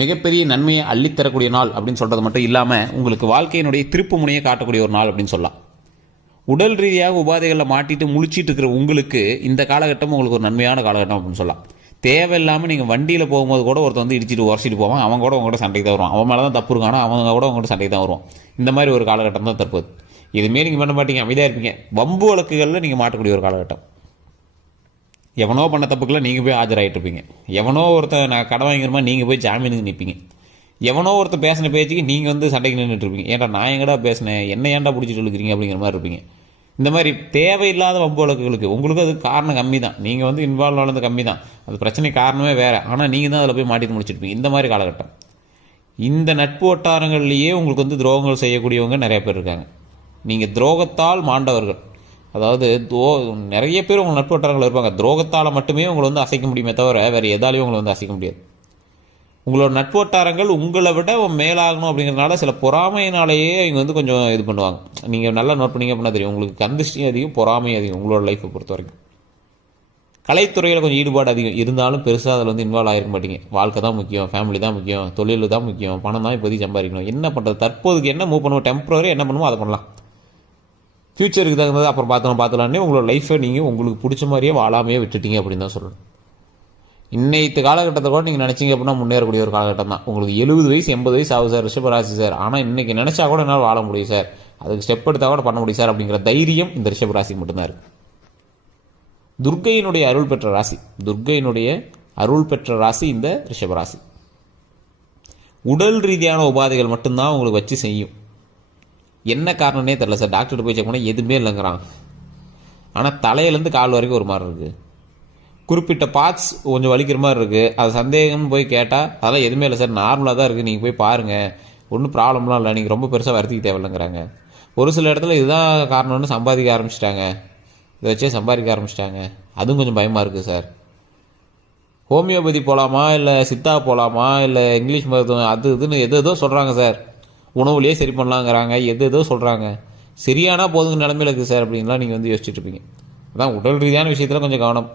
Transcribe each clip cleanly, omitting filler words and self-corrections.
மிகப்பெரிய நன்மையை அள்ளித்தரக்கூடிய நாள் அப்படின்னு சொல்கிறது மட்டும் இல்லாமல் உங்களுக்கு வாழ்க்கையினுடைய திருப்பு முனையை காட்டக்கூடிய ஒரு நாள் அப்படின்னு சொல்லலாம். உடல் ரீதியாக உபாதைகளில் மாட்டிட்டு முழிச்சிட்டு இருக்கிற உங்களுக்கு இந்த காலகட்டம் உங்களுக்கு ஒரு நன்மையான காலகட்டம் அப்படின்னு சொல்லலாம். தேவையில்லாமல் நீங்கள் வண்டியில் போகும்போது கூட ஒருத்தர் வந்து இடிச்சிட்டு உரசிட்டு போவான், அவன் கூட உங்கள்கிட்ட சண்டைக்கு தான் வருவான், அவன் மேலே தான் தப்பு இருக்கானா அவங்க கூட உங்கள்கிட்ட சண்டைக்கு தான் வருவான். இந்த மாதிரி ஒரு காலகட்டம் தான் தற்போது. இதுமாரி நீங்கள் பண்ண மாட்டீங்க, அமைதியாக இருப்பீங்க. வம்பு வழக்குகளில் நீங்கள் மாட்டக்கூடிய ஒரு காலகட்டம். எவனோ பண்ண தப்புக்கெல்லாம் நீங்கள் போய் ஆஜராகிட்டு இருப்பீங்க. எவனோ ஒருத்தர் நான் கடன் வாங்கிக்கிறமா நீங்கள் போய் ஜாமீனுக்கு நிற்பீங்க. எவனோ ஒருத்தர் பேசின பேச்சுக்கு நீங்கள் வந்து சண்டைக்கு நின்றுட்டு இருப்பீங்க. ஏன்டா நான் எங்கடா பேசினேன், என்ன ஏன்டா பிடிச்சிட்டு இருக்கிறீங்க அப்படிங்கிற மாதிரி இருப்பீங்க. இந்த மாதிரி தேவையில்லாத வம்பு வழக்குகளுக்கு உங்களுக்கு அது காரணம் கம்மி தான், நீங்கள் வந்து இன்வால்வ் ஆனது கம்மி தான், அது பிரச்சனை காரணமே வேறு, ஆனால் நீங்கள் தான் அதில் போய் மாட்டிட்டு முடிச்சிருப்பீங்க. இந்த மாதிரி காலகட்டம். இந்த நட்பு வட்டாரங்கள்லேயே உங்களுக்கு வந்து துரோகங்கள் செய்யக்கூடியவங்க நிறைய பேர் இருக்காங்க. நீங்கள் துரோகத்தால் மாண்டவர்கள், அதாவது நிறைய பேர் உங்கள் நட்பு வட்டாரங்கள் இருப்பாங்க. துரோகத்தால் மட்டுமே உங்களை வந்து அசைக்க முடியுமே தவிர வேறு எதாலையும் உங்களை வந்து அசைக்க முடியாது. உங்களோட நட்பு வட்டாரங்கள் உங்களை விட மேலாகணும் அப்படிங்கிறதுனால சில பொறாமையினாலேயே இவங்க வந்து கொஞ்சம் இது பண்ணுவாங்க. நீங்கள் நல்லா நோட் பண்ணிங்க அப்படின்னா தெரியும், உங்களுக்கு கந்திஷ்டியும் அதிகம், பொறாமையும் அதிகம். உங்களோட லைஃப்பை பொறுத்த வரைக்கும் கலைத்துறையில் கொஞ்சம் ஈடுபாடு அதிகம் இருந்தாலும் பெருசாக அதில் வந்து இன்வால்வ் ஆகிருக்க மாட்டீங்க. வாழ்க்கை தான் முக்கியம், ஃபேமிலி தான் முக்கியம், தொழில் தான் முக்கியம், பணம் தான் இப்போதைக்கு சம்பாதிக்கணும். என்ன பண்ணுறது, தற்போதுக்கு என்ன மூவ் பண்ணுவோம், டெம்பரரி என்ன பண்ணுவோம் அதை பண்ணலாம், ஃப்யூச்சருக்கு தகுந்தது அப்புறம் பார்த்துலான்னே உங்களோட லைஃப்பை நீங்கள் உங்களுக்கு பிடிச்ச மாதிரியே வாழாமையே விட்டுட்டீங்க அப்படின்னு தான் சொல்லணும். இன்னைத்து காலகட்டத்தை கூட நீங்கள் நினச்சிங்க அப்படின்னா முன்னேறக்கூடிய ஒரு காலகட்டம் தான். உங்களுக்கு 70 வயசு 80 வயசு ஆகுது சார், ரிஷபராசி சார், ஆனால் இன்றைக்கி நினச்சா கூட என்னால் வாழ முடியும் சார், அதுக்கு ஸ்டெப் எடுத்தால் கூட பண்ண முடியும் சார் அப்படிங்கிற தைரியம் இந்த ரிஷபராசிக்கு மட்டும்தான் இருக்குது. துர்க்கையினுடைய அருள் பெற்ற ராசி, துர்க்கையினுடைய அருள் பெற்ற ராசி இந்த ரிஷபராசி. உடல் ரீதியான உபாதைகள் மட்டும்தான் உங்களுக்கு வச்சு செய்யும். என்ன காரணம்னே தெரில சார், டாக்டர்கிட்ட போய் செக் பண்ணால் எதுவுமே இல்லைங்கிறான், ஆனால் தலையிலேருந்து கால் வரைக்கும் ஒரு மாதிரி இருக்குது, குறிப்பிட்ட பார்ட்ஸ் கொஞ்சம் வலிக்கிற மாதிரி இருக்குது, அது சந்தேகம்னு போய் கேட்டால் அதெல்லாம் எதுவுமே இல்லை சார், நார்மலாக தான் இருக்குது, நீங்கள் போய் பாருங்கள், ஒன்றும் ப்ராப்ளம்லாம் இல்லை, நீங்கள் ரொம்ப பெருசாக வருத்திக்க தேவையில்லைங்கிறாங்க. ஒரு சில இடத்துல இதுதான் காரணம்னு சம்பாதிக்க ஆரம்பிச்சிட்டாங்க, இதை வச்சே சம்பாதிக்க ஆரம்பிச்சிட்டாங்க. அதுவும் கொஞ்சம் பயமாக இருக்குது சார். ஹோமியோபதி போகலாமா இல்லை சித்தா போகலாமா இல்லை இங்கிலீஷ் மருத்துவம் அது இதுன்னு எதோ சொல்கிறாங்க சார், உணவுலேயே சரி பண்ணலாங்கிறாங்க, எதோ சொல்கிறாங்க. சரியானா போதுங்க நிலமையில இருக்குது சார் அப்படின்லாம் நீங்கள் வந்து யோசிச்சுட்டு இருப்பீங்க. அதான் உடல் ரீதியான விஷயத்தில் கொஞ்சம் கவனம்.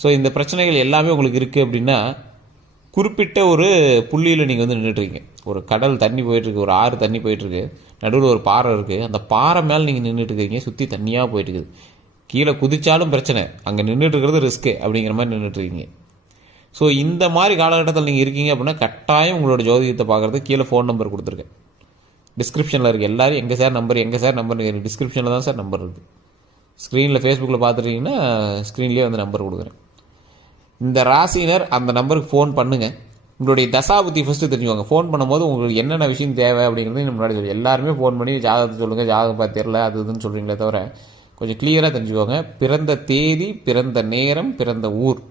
ஸோ இந்த பிரச்சனைகள் எல்லாமே உங்களுக்கு இருக்குது அப்படின்னா குறிப்பிட்ட ஒரு புள்ளியில் நீங்கள் வந்து நின்றுட்டுருக்கீங்க. ஒரு கடல் தண்ணி போயிட்டுருக்கு, ஒரு ஆறு தண்ணி போயிட்டுருக்கு, நடுவில் ஒரு பாறை இருக்குது, அந்த பாறை மேலே நீங்கள் நின்றுட்டு இருக்கீங்க, சுற்றி தண்ணியாக போயிட்டுருக்குது, கீழே குதிச்சாலும் பிரச்சனை, அங்கே நின்றுட்டு இருக்கிறது ரிஸ்க்கு அப்படிங்கிற மாதிரி நின்றுட்டுருக்கீங்க. ஸோ இந்த மாதிரி காலகட்டத்தில் நீங்கள் இருக்கீங்க அப்படின்னா கட்டாயம் உங்களோட ஜோதிடத்தை பார்க்குறதுக்கு கீழே ஃபோன் நம்பர் கொடுத்துருக்கேன், டிஸ்கிரிப்ஷனில் இருக்குது. எல்லோரும் எங்கே சார் நம்பர் டிஸ்கிரிப்ஷனில் தான் சார் நம்பர் இருக்குது. ஸ்க்ரீனில் ஃபேஸ்புக்கில் பார்த்துட்டீங்கன்னா ஸ்க்ரீன்லேயே வந்து நம்பர் கொடுக்குறேன். இந்த ராசினர் அந்த நம்பருக்கு ஃபோன் பண்ணுங்கள். உங்களுடைய தசாபுத்தி ஃபஸ்ட்டு தெரிஞ்சுக்கோங்க. ஃபோன் பண்ணும்போது உங்களுக்கு என்னென்ன விஷயம் தேவை அப்படிங்கிறது முன்னாடி சொல்லி எல்லாருமே ஃபோன் பண்ணி ஜாதகத்தை சொல்லுங்கள், ஜாதகம் பார்த்து தெரியல அது இதுன்னு சொல்கிறீங்களே தவிர கொஞ்சம் கிளியராக தெரிஞ்சுக்கோங்க. பிறந்த தேதி, பிறந்த நேரம், பிறந்த ஊர்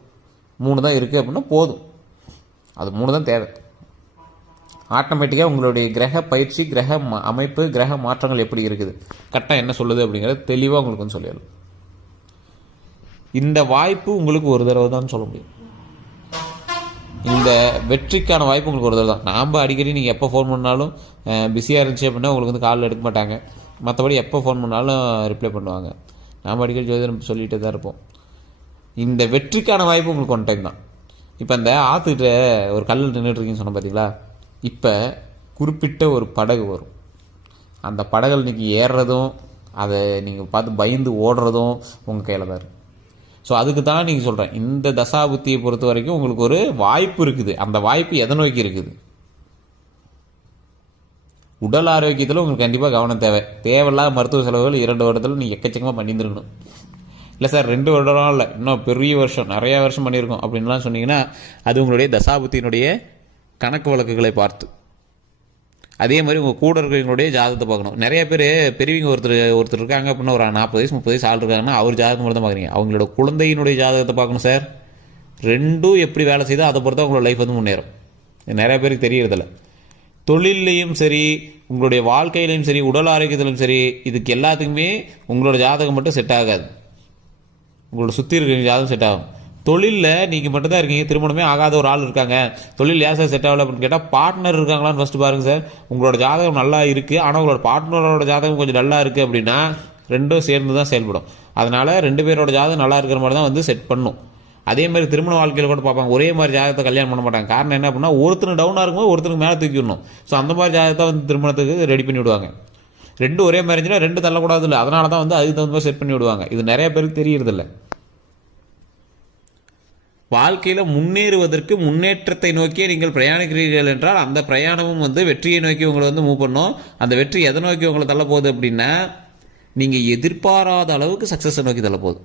3 தான் இருக்குது அப்படின்னா போதும், அது 3 தான் தேவை. ஆட்டோமேட்டிக்காக உங்களுடைய கிரக பயிற்சி, கிரக அமைப்பு, கிரக மாற்றங்கள் எப்படி இருக்குது, கரெக்டாக என்ன சொல்லுது அப்படிங்கிறது தெளிவாக உங்களுக்கு வந்து சொல்லிடலாம். இந்த வாய்ப்பு உங்களுக்கு ஒரு தடவை தான் சொல்ல முடியும். இந்த வெற்றிக்கான வாய்ப்பு உங்களுக்கு ஒரு தடவை தான். நாம் அடிக்கடி நீங்கள் எப்போ ஃபோன் பண்ணாலும் பிஸியாக இருந்துச்சு அப்படின்னா உங்களுக்கு வந்து காலில் எடுக்க மாட்டாங்க, மற்றபடி எப்போ ஃபோன் பண்ணாலும் ரிப்ளை பண்ணுவாங்க. நாம் அடிக்கடி ஜோதிடம் சொல்லிகிட்டே தான் இருப்போம். இந்த வெற்றிக்கான வாய்ப்பு உங்களுக்கு ஒன் டைம் தான். இப்போ அந்த ஆற்றுக்கிட்ட ஒரு கல் நின்றுட்டுருக்கீங்கன்னு சொன்ன பார்த்தீங்களா, இப்போ குறிப்பிட்ட ஒரு படகு வரும், அந்த படகுல இன்றைக்கி ஏறுறதும் அதை நீங்கள் பார்த்து பயந்து ஓடுறதும் உங்கள் கையில் தான் இருக்குது. ஸோ அதுக்கு தான் நீங்கள் சொல்கிறேன், இந்த தசாபுத்தியை பொறுத்த வரைக்கும் உங்களுக்கு ஒரு வாய்ப்பு இருக்குது. அந்த வாய்ப்பு எதை நோக்கி இருக்குது, உடல் ஆரோக்கியத்தில் உங்களுக்கு கண்டிப்பாக கவனம் தேவை. தேவையில்லாத மருத்துவ செலவுகள் 2 வருடத்தில் நீங்கள் எக்கச்சக்கமாக பண்ணியிருந்துருக்கணும். இல்லை சார் 2 வருடம் இல்லை, இன்னும் பெரிய வருஷம், நிறையா வருஷம் பண்ணியிருக்கோம் அப்படின்லாம் சொன்னீங்கன்னா அது உங்களுடைய தசாபுத்தியினுடைய கணக்கு வழக்குகளை பார்த்து. அதே மாதிரி உங்கள் கூட இருக்கிறவங்களுடைய ஜாதகத்தை பார்க்கணும். நிறைய பேர் பெரியவங்க ஒருத்தர் இருக்காங்க அப்படின்னா ஒரு 40 வயசு 30 வயசு ஆள் இருக்காங்கன்னா அவர் ஜாதகம் மட்டும் தான் பார்க்குறீங்க. அவங்களோட குழந்தையினுடைய ஜாதகத்தை பார்க்கணும் சார். 2ம் எப்படி வேலை செய்தோ அதை பொறுத்து உங்களோட லைஃப் வந்து முன்னேறும். நிறைய பேருக்கு தெரியறதில்ல. தொழிலையும் சரி, உங்களுடைய வாழ்க்கையிலையும் சரி, உடல் ஆரோக்கியத்திலும் சரி, இதுக்கு எல்லாத்துக்குமே உங்களோட ஜாதகம் மட்டும் செட் ஆகாது, உங்களோட சுற்றி இருக்கிற ஜாதகம் செட் ஆகும். தொழிலில் நீங்கள் மட்டும்தான் இருக்கீங்க, திருமணமே ஆகாத ஒரு ஆள் இருக்காங்க, தொழில் ஏன் சார் செட் ஆகலை அப்படின்னு கேட்டால் பார்ட்னர் இருக்காங்களான்னு ஃபஸ்ட்டு பாருங்கள் சார். உங்களோட ஜாதகம் நல்லா இருக்குது, ஆனால் உங்களோட பார்ட்னரோட ஜாதகம் கொஞ்சம் நல்லா இருக்குது அப்படின்னா 2ம் சேர்ந்து தான் செயல்படும். அதனால் 2 பேரோட ஜாதகம் நல்லா இருக்கிற மாதிரி தான் வந்து செட் பண்ணும். அதே மாதிரி திருமண வாழ்க்கையில் கூட பார்ப்பாங்க, ஒரே மாதிரி ஜாதகத்தை கல்யாணம் பண்ண மாட்டாங்க. காரணம் என்ன அப்படின்னா, ஒருத்தருக்கு டவுனாக இருக்கும்போது ஒருத்தருக்கு மேலே தூக்கி விடணும். ஸோ அந்த மாதிரி ஜாதகத்தை வந்து திருமணத்துக்கு ரெடி பண்ணி விடுவாங்க. ரெண்டும் ஒரே மாதிரி இருந்துச்சுன்னா ரெண்டு தள்ளக்கூடாது இல்லை, அதனால தான் வந்து அதுக்கு தகுந்த மாதிரி செட் பண்ணி விடுவாங்க. இது நிறைய பேருக்கு தெரியறதில்ல. வாழ்க்கையில் முன்னேறுவதற்கு முன்னேற்றத்தை நோக்கியே நீங்கள் பிரயாணிக்கிறீர்கள் என்றால் அந்த பிரயாணமும் வந்து வெற்றியை நோக்கி உங்களை வந்து மூவ் பண்ணும். அந்த வெற்றி எதை நோக்கி உங்களை தள்ள போகுது அப்படின்னா, நீங்கள் எதிர்பாராத அளவுக்கு சக்ஸஸை நோக்கி தள்ள போகுது.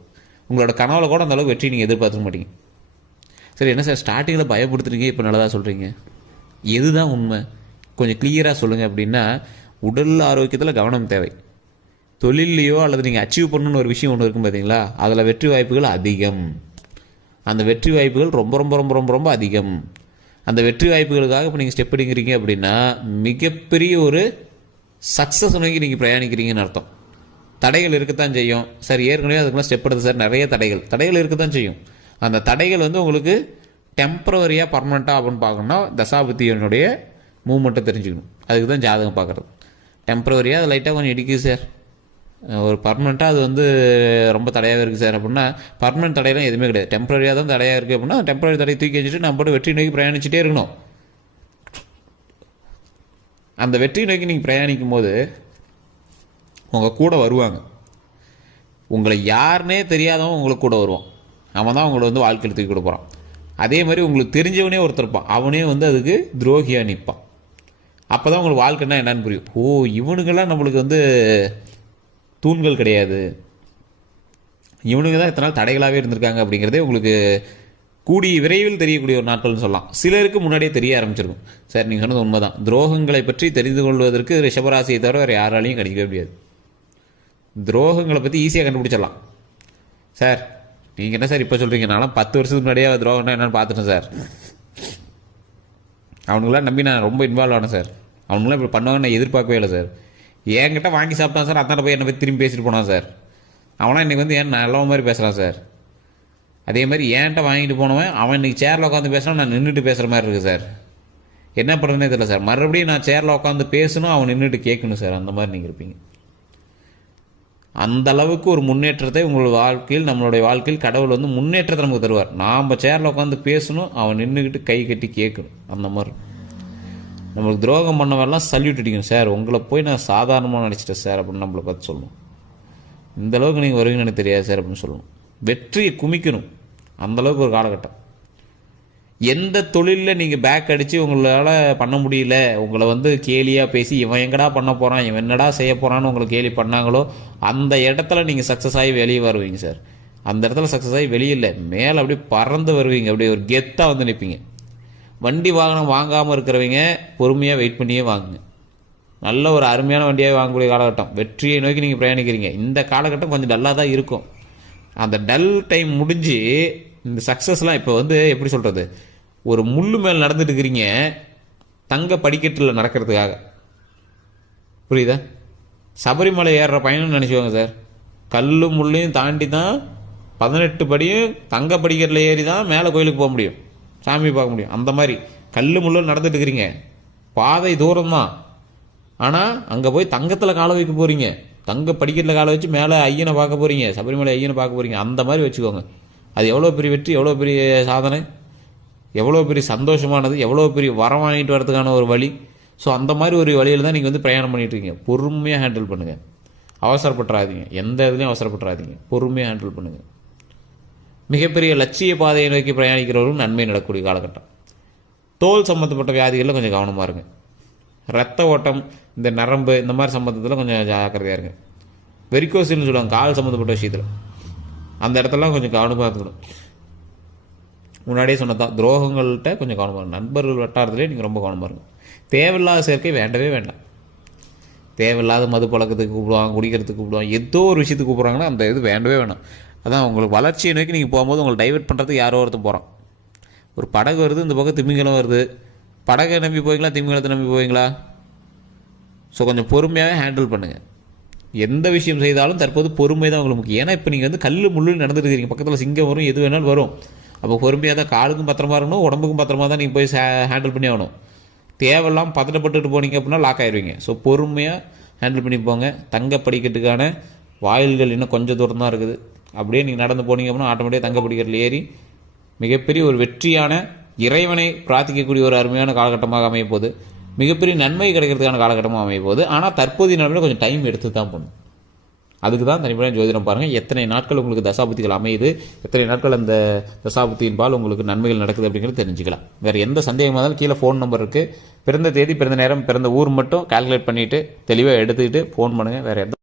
உங்களோட கனவுல கூட அந்த அளவுக்கு வெற்றி நீங்கள் எதிர்பார்த்துக்க மாட்டீங்க. சரி, என்ன சார் ஸ்டார்டிங்கில் பயப்படுத்துறீங்க, இப்போ நல்லதாக சொல்கிறீங்க, எதுதான் உண்மை கொஞ்சம் கிளியராக சொல்லுங்கள் அப்படின்னா, உடல் ஆரோக்கியத்தில் கவனம் தேவை. தொழிலையோ அல்லது நீங்கள் அச்சீவ் பண்ணணுன்னு ஒரு விஷயம் ஒன்று இருக்கும் பார்த்தீங்களா, அதில் வெற்றி வாய்ப்புகள் அதிகம். அந்த வெற்றி வாய்ப்புகள் ரொம்ப ரொம்ப ரொம்ப ரொம்ப ரொம்ப அதிகம். அந்த வெற்றி வாய்ப்புகளுக்காக இப்போ நீங்கள் ஸ்டெப் எடுக்கிறீங்க அப்படின்னா மிகப்பெரிய ஒரு சக்ஸஸ் நோக்கி நீங்கள் பிரயாணிக்கிறீங்கன்னு அர்த்தம். தடைகள் இருக்கத்தான் செய்யும் சார், ஏற்கனவே அதுக்குலாம் ஸ்டெப் எடுத்து சார், நிறைய தடைகள் இருக்கத்தான் செய்யும். அந்த தடைகள் வந்து உங்களுக்கு டெம்பரவரியாக பர்மனெண்ட்டாக அப்படின்னு பார்க்கணுன்னா தசாபுத்தியனுடைய மூவ்மெண்ட்டை தெரிஞ்சுக்கணும். அதுக்கு தான் ஜாதகம் பார்க்குறது. டெம்பரவரியாக அது லைட்டாக கொஞ்சம் இடிக்குது சார், ஒரு பர்மனெண்ட்டாக அது வந்து ரொம்ப தடையாக இருக்குது சார் அப்படின்னா, பர்மனெண்ட் தடையெல்லாம் எதுவுமே கிடையாது. டெம்பரரியாக தான் தடையாக இருக்குது அப்படின்னா டெம்பரரி தடையை தூக்கி வச்சுட்டு நம்ம போட்டு வெற்றி நோக்கி பிரயாணிச்சுட்டே இருக்கணும். அந்த வெற்றி நோக்கி நீங்கள் பிரயாணிக்கும் போது உங்கள் கூட வருவாங்க. உங்களை யாருன்னே தெரியாதவன் உங்களுக்கு கூட வருவான். அவன் தான் உங்களை வந்து வாழ்க்கையில் தூக்கி கொடுக்க போகிறான். அதே மாதிரி உங்களுக்கு தெரிஞ்சவனே ஒருத்தர் இருப்பான், அவனே வந்து அதுக்கு துரோகியாக நிற்பான். அப்போ தான் உங்களுக்கு வாழ்க்கைன்னா என்னன்னு புரியும். ஓ, இவனுங்கெல்லாம் நம்மளுக்கு வந்து தூண்கள் கிடையாது, இவனுங்க தான் இத்தனை நாள் தடைகளாகவே இருந்திருக்காங்க அப்படிங்கிறதே உங்களுக்கு கூடிய விரைவில் தெரியக்கூடிய ஒரு நாட்கள்னு சொல்லலாம். சிலருக்கு முன்னாடியே தெரிய ஆரம்பிச்சிருக்கும். சார் நீங்கள் சொன்னது உண்மைதான். துரோகங்களை பற்றி தெரிந்து கொள்வதற்கு ரிஷபராசியை தவிர வேறு யாராலையும் கிடைக்கவே முடியாது. துரோகங்களை பற்றி ஈஸியாக கண்டுபிடிச்சிடலாம். சார் நீங்கள் என்ன சார் இப்போ சொல்கிறீங்க, நான்லாம் 10 வருஷத்துக்கு முன்னாடியே துரோகம்னா என்னென்னு பார்த்துட்டேன் சார். அவனுங்களாம் நம்பி நான் ரொம்ப இன்வால்வ் ஆனேன் சார். அவனுங்களாம் இப்படி பண்ணுவாங்கன்னு நான் எதிர்பார்க்கவே இல்லை சார். என்கிட்ட வாங்கி சாப்பிட்டான் சார், அத்தனை போய் என்னை பற்றி திரும்பி பேசிட்டு போனான் சார். அவனா இன்றைக்கி வந்து ஏன் நல்ல மாதிரி பேசுகிறான் சார். அதே மாதிரி ஏன்ட்ட வாங்கிட்டு போனவன் அவன் இன்றைக்கி சேரில் உட்காந்து பேசுகிறான், நான் நின்றுட்டு பேசுகிற மாதிரி இருக்குது சார். என்ன பண்ணுறதுனே தெரியல சார். மறுபடியும் நான் சேரில் உட்காந்து பேசணும், அவன் நின்றுட்டு கேட்கணும் சார். அந்த மாதிரி நீங்கள் இருப்பீங்க. அந்த அளவுக்கு ஒரு முன்னேற்றத்தை உங்களோட வாழ்க்கையில், நம்மளுடைய வாழ்க்கையில் கடவுள் வந்து முன்னேற்றத்தை நமக்கு தருவார். நாம் சேரில் உட்காந்து பேசணும், அவன் நின்றுக்கிட்டு கை கட்டி கேட்கணும். அந்த மாதிரி நம்மளுக்கு துரோகம் பண்ணவெல்லாம் சல்யூட் அடிக்கணும். சார் உங்களை போய் நான் சாதாரணமாக நினச்சிட்டேன் சார் அப்படின்னு நம்மளை பார்த்து சொல்லணும். இந்தளவுக்கு நீங்கள் வருவீங்கன்னு எனக்கு தெரியாது சார் அப்படின்னு சொல்லணும். வெற்றியை குமிக்கணும். அந்தளவுக்கு ஒரு காலகட்டம். எந்த தொழிலில் நீங்கள் பேக் அடித்து உங்களால் பண்ண முடியல, உங்களை வந்து கேலியாக பேசி இவன் எங்கடா பண்ண போகிறான், இவன் என்னடா செய்ய போகிறான்னு உங்களை கேலி பண்ணாங்களோ அந்த இடத்துல நீங்கள் சக்ஸஸ் ஆகி வெளியே வருவீங்க சார். அந்த இடத்துல சக்ஸஸ் ஆகி வெளியே இல்லை, மேலே அப்படியே பறந்து வருவீங்க. அப்படியே ஒரு கெத்தாக வந்து நிற்பீங்க. வண்டி வாகனம் வாங்காமல் இருக்கிறவங்க பொறுமையாக வெயிட் பண்ணியே வாங்குங்க. நல்ல ஒரு அருமையான வண்டியாக வாங்கக்கூடிய காலகட்டம். வெற்றியை நோக்கி நீங்கள் பிரயாணிக்கிறீங்க. இந்த காலகட்டம் கொஞ்சம் டல்லாக தான் இருக்கும். அந்த டல் டைம் முடிஞ்சு இந்த சக்ஸஸ்லாம் இப்போ வந்து எப்படி சொல்கிறது, ஒரு முள்ளு மேல் நடந்துட்டு இருக்கிறீங்க தங்க படிக்கட்டில் நடக்கிறதுக்காக. புரியுதா? சபரிமலை ஏறுற பயணம்னு நினச்சிவாங்க சார். கல்லு முள்ளையும் தாண்டி தான் 18 படியும் தங்க படிக்கட்டில் ஏறி தான் மேலே கோயிலுக்கு போக முடியும், சாமி பார்க்க முடியும். அந்த மாதிரி கல்லு முள்ளு நடந்துட்டு இருக்கிறீங்க. பாதை தூரம் தான், ஆனால் அங்கே போய் தங்கத்தில் காலை வைக்க போகிறீங்க. தங்க படிக்கட்டில் காலை வச்சு மேலே ஐயனை பார்க்க போகிறீங்க, சபரிமலை ஐயனை பார்க்க போகிறீங்க. அந்த மாதிரி வச்சுக்கோங்க. அது எவ்வளோ பெரிய வெற்றி, எவ்வளோ பெரிய சாதனை, எவ்வளோ பெரிய சந்தோஷமானது, எவ்வளோ பெரிய வரம் வாங்கிட்டு வரதுக்கான ஒரு வழி. ஸோ அந்த மாதிரி ஒரு வழியில் தான் நீங்கள் வந்து பிரயாணம் பண்ணிட்டு இருக்கீங்க. பொறுமையாக ஹேண்டில் பண்ணுங்கள், அவசரப்பட்டுறாதீங்க. எந்த இதுலையும் அவசரப்பட்டுறாதீங்க, பொறுமையாக ஹேண்டில் பண்ணுங்கள். மிகப்பெரிய லட்சிய பாதையை நோக்கி பிரயாணிக்கிறவர்களும் நன்மை நடக்கக்கூடிய காலகட்டம். தோல் சம்மந்தப்பட்ட வியாதிகளில் கொஞ்சம் கவனமாக இருங்க. ரத்த ஓட்டம், இந்த நரம்பு, இந்த மாதிரி சம்மந்தத்தில் கொஞ்சம் ஜாக்கிரதையாக இருங்க. வெரிகோசில்னு சொல்லுவாங்க கால் சம்மந்தப்பட்ட விஷயத்தில், அந்த இடத்துலலாம் கொஞ்சம் கவனமாக இருந்துக்கணும். முன்னாடியே சொன்னதான், துரோகங்கள்கிட்ட கொஞ்சம் கவனமாக இருக்கும். நண்பர்கள் வட்டாரத்திலே நீங்கள் ரொம்ப கவனமாக இருக்கும். தேவையில்லாத சேர்க்கை வேண்டவே வேண்டாம். தேவையில்லாத மது பழக்கத்துக்கு கூப்பிடுவாங்க, குடிக்கிறதுக்கு கூப்பிடுவாங்க, ஏதோ ஒரு விஷயத்துக்கு கூப்பிட்றாங்கன்னா அந்த இது வேண்டவே வேண்டாம். அதான் உங்களுக்கு வளர்ச்சியை நோக்கி நீங்கள் போகும்போது உங்களை டைவெர்ட் பண்ணுறதுக்கு யாரோ ஒருத்தர் போகிறான். ஒரு படகு வருது, இந்த பக்கம் திமிங்கலம் வருது. படகை நம்பி போவீங்களா, திமிங்கலத்தை நம்பி போவீங்களா? ஸோ கொஞ்சம் பொறுமையாகவே ஹேண்டில் பண்ணுங்கள். எந்த விஷயம் செய்தாலும் தற்போது பொறுமை தான் உங்களுக்கு முக்கியம். ஏன்னா இப்போ நீங்கள் வந்து கல் முள்ளு நடந்துட்டு இருக்கீங்க, பக்கத்தில் சிங்கம் வரும், எது வேணாலும் வரும். அப்போ பொறுமையாக தான், காலுக்கும் பத்திரமா இருக்கணும், உடம்புக்கும் பத்திரமா தான் நீங்கள் போய் ஹேண்டில் பண்ணி ஆகணும். தேவையில்லாம் பதட்டப்பட்டுட்டு போனீங்க அப்படின்னா லாக் ஆயிடுவீங்க. ஸோ பொறுமையாக ஹேண்டில் பண்ணி போங்க. தங்க படிக்கட்டுக்கான வாயில்கள் இன்னும் கொஞ்சம் தூரம் தான் இருக்குது. அப்படியே நீங்கள் நடந்து போனீங்க அப்படின்னா ஆட்டோமேட்டிக்காக தங்க படிக்கட்டில் ஏறி மிகப்பெரிய ஒரு வெற்றியான இறைவனை பிரார்த்திக்கக்கூடிய ஒரு அருமையான காலகட்டமாக அமைய போகுது. மிகப்பெரிய நன்மை கிடைக்கிறதுக்கான காலகட்டமாக அமைய போகுது. ஆனால் தற்போதைய நிலைமையில் கொஞ்சம் டைம் எடுத்து தான் போகணும். அதுக்கு தான் தனிப்படையான ஜோதிடம் பாருங்கள். எத்தனை நாட்கள் உங்களுக்கு தசாபுத்திகள் அமையுது, எத்தனை நாட்கள் அந்த தசாபுத்தியின் பால் உங்களுக்கு நன்மைகள் நடக்குது அப்படிங்கிறது தெரிஞ்சுக்கலாம். வேறு எந்த சந்தேகமாக இருந்தாலும் கீழே ஃபோன் நம்பர் இருக்குது. பிறந்த தேதி, பிறந்த நேரம், பிறந்த ஊர் மட்டும் கால்குலேட் பண்ணிவிட்டு தெளிவாக எடுத்துக்கிட்டு ஃபோன் பண்ணுங்கள். வேறு எந்த